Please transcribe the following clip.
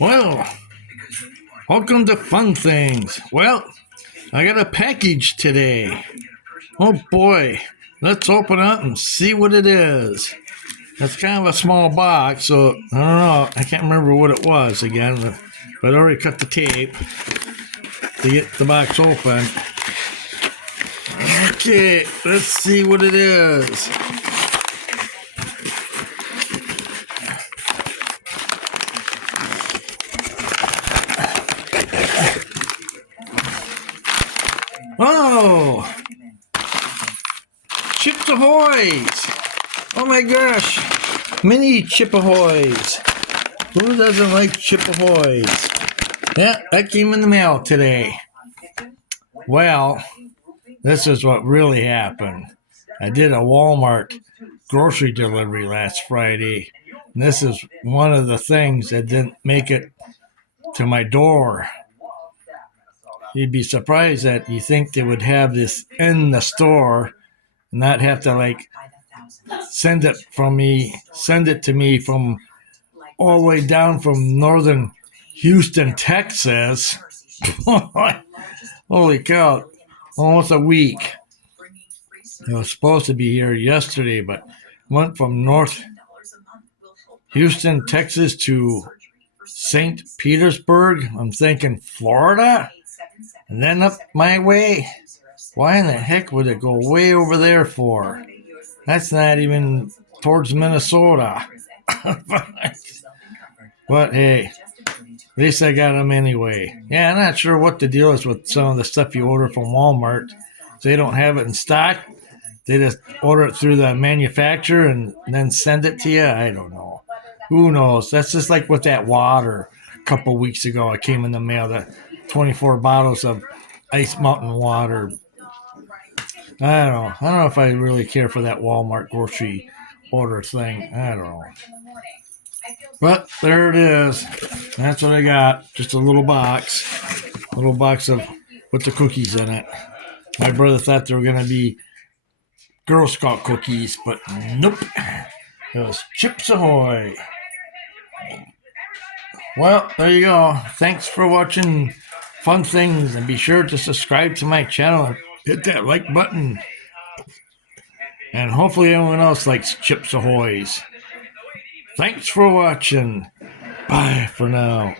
Well, welcome to Fun Things. Well, I got a package today. Oh boy, let's open up and see what it is. It's kind of a small box, so I don't know. I can't remember what it was again, but I already cut the tape to get the box open. Okay, let's see what it is. Oh, Chips Ahoy's! Oh my gosh, mini Chip Ahoy's. Who doesn't like Chip Ahoy's? Yeah, that came in the mail today. Well, this is what really happened. I did a Walmart grocery delivery last Friday, and this is one of the things that didn't make it to my door. You'd be surprised that you think they would have this in the store and not have to send it to me from all the way down from northern Houston, Texas. Holy cow, almost a week. It was supposed to be here yesterday, but went from North Houston, Texas to St. Petersburg. I'm thinking Florida, and then up my way. Why in the heck would it go way over there for? That's not even towards Minnesota. But hey, at least I got them anyway. Yeah, I'm not sure what the deal is with some of the stuff you order from Walmart. They don't have it in stock. They just order it through the manufacturer and then send it to you. I don't know. Who knows? That's just like with that water a couple weeks ago. It came in the mail, the 24 bottles of Ice Mountain water. I don't know. I don't know if I really care for that Walmart grocery order thing. I don't know. But there it is. That's what I got. Just a little box. A little box of with the cookies in it. My brother thought they were going to be Girl Scout cookies, but nope. It was Chips Ahoy. Well, there you go. Thanks for watching Fun Things, and be sure to subscribe to my channel and hit that like button. And hopefully everyone else likes Chips Ahoy's. Thanks for watching. Bye for now.